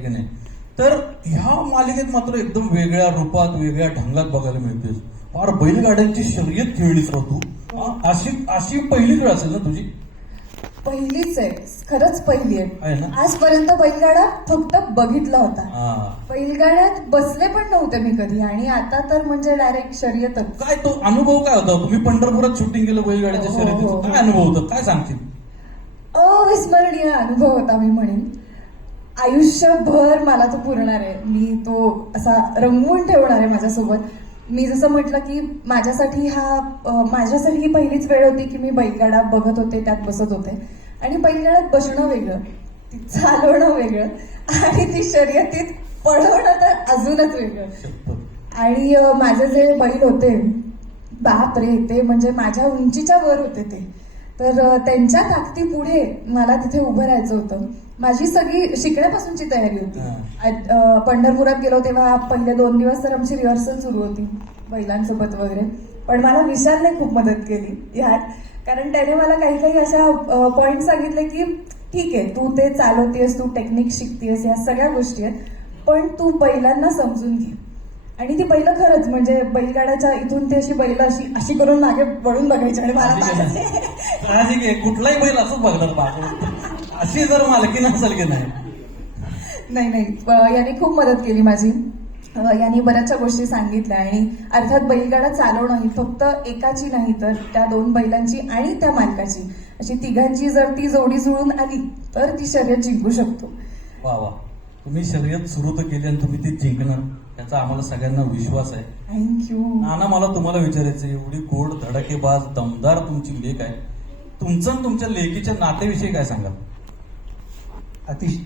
की नाही? तर ह्या मालिकेत मात्र एकदम वेगळ्या रूपात वेगळ्या ढंगात बघायला मिळतेस फार बैलगाड्यांची शर्यत खेळलीस राव तू. हा, अशी अशी पहिलीच वेळ असेल ना तुझी? पहिलीच आहे. खरंच पहिली आहे. ना? आजपर्यंत बैलगाडा फक्त बघितला होता. हा. बैलगाड्यात बसले पण नव्हते मी कधी. आणि आता तर म्हणजे डायरेक्ट शर्यतच. काय तो अनुभव काय होता? तुम्ही पंढरपुरात शूटिंग केलं बैलगाड्याच्या हो, हो, शर्यतीचं. हो. काय अनुभव होता? काय सांगतील अविस्मरणीय अनुभव होता मी म्हणेन. आयुष्यभर मला तो पुरणार आहे. मी तो असा रंगवून ठेवणार आहे माझ्यासोबत. मी जसं म्हटलं की माझ्यासाठी हा माझ्यासाठी ही पहिलीच वेळ होती की मी बैलगाडा बघत होते त्यात बसत होते. आणि बैलगाड्यात बसणं वेगळं. ती चालवणं वेगळं. आणि ती शर्यतीत पळवणं तर अजूनच वेगळं. आणि माझे जे बैल होते बाप रे ते म्हणजे माझ्या उंचीच्या वर होते ते. तर त्यांच्या ताकदी पुढे मला तिथे उभं राहायचं होतं. माझी सगळी शिकण्यापासूनची तयारी होती. पंढरपुरात गेलो तेव्हा पहिले दोन दिवस तर आमची रिहर्सल सुरू होती बैलांसोबत वगैरे. पण मला विशालने खूप मदत केली ह्यात कारण त्याने मला काही काही अशा पॉइंट सांगितले की ठीक आहे तू ते चालवतेस तू टेक्निक शिकतेस या सगळ्या गोष्टी आहेत. पण तू बैलांना समजून घे. आणि ती बैल खरंच म्हणजे बैलगाड्याच्या इथून ती अशी बैल अशी अशी करून मागे वळून बघायची आणि मला आहे कुठलाही बैल असंच बघणार अशी जर मालकी नसेल की नाही. नाही नाही. यांनी खूप मदत केली माझी. यांनी बऱ्याचशा गोष्टी सांगितल्या आणि अर्थात बैलगाडा चालवणं ही फक्त एकाची नाही तर त्या दोन बैलांची आणि त्या मालकाची. अशी तिघांची जर ती जोडी जुळून आली तर ती शर्यत जिंकू शकतो. वा वा. तुम्ही शर्यत सुरू तर केली आणि तुम्ही ती जिंकणार. याचा आम्हाला सगळ्यांना विश्वास आहे. थँक्यू नाना मला तुम्हाला विचारायचं एवढी गोड धडकेबाज दमदार तुमची लेख आहे. तुमचं आणि तुमच्या लेखीच्या नात्याविषयी काय सांगाल? अतिशय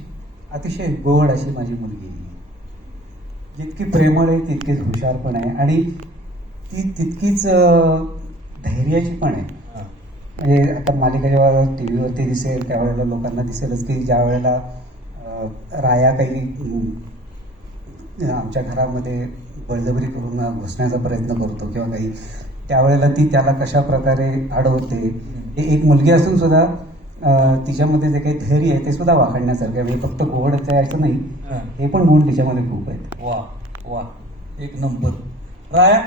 अतिशय गोड अशी माझी मुलगी जितकी प्रेमळ आहे तितकीच हुशार पण आहे. आणि ती तितकीच धैर्याची पण आहे. हा. म्हणजे आता मालिका जेव्हा टी व्हीवरती दिसेल त्यावेळेला लोकांना दिसेलच की ज्या वेळेला राया काही आमच्या घरामध्ये बळजबरी करून घुसण्याचा प्रयत्न करतो किंवा काही त्यावेळेला ती त्याला कशा प्रकारे अडवते हे एक मुलगी असून सुद्धा तिच्यामध्ये जे काही धैर्य आहे ते सुद्धा वाखाणण्यासारखं आहे. म्हणजे फक्त गोड याचं नाही हा. हे पण गुण तिच्यामध्ये खूप आहेत. वा वा. एक नंबर. राया?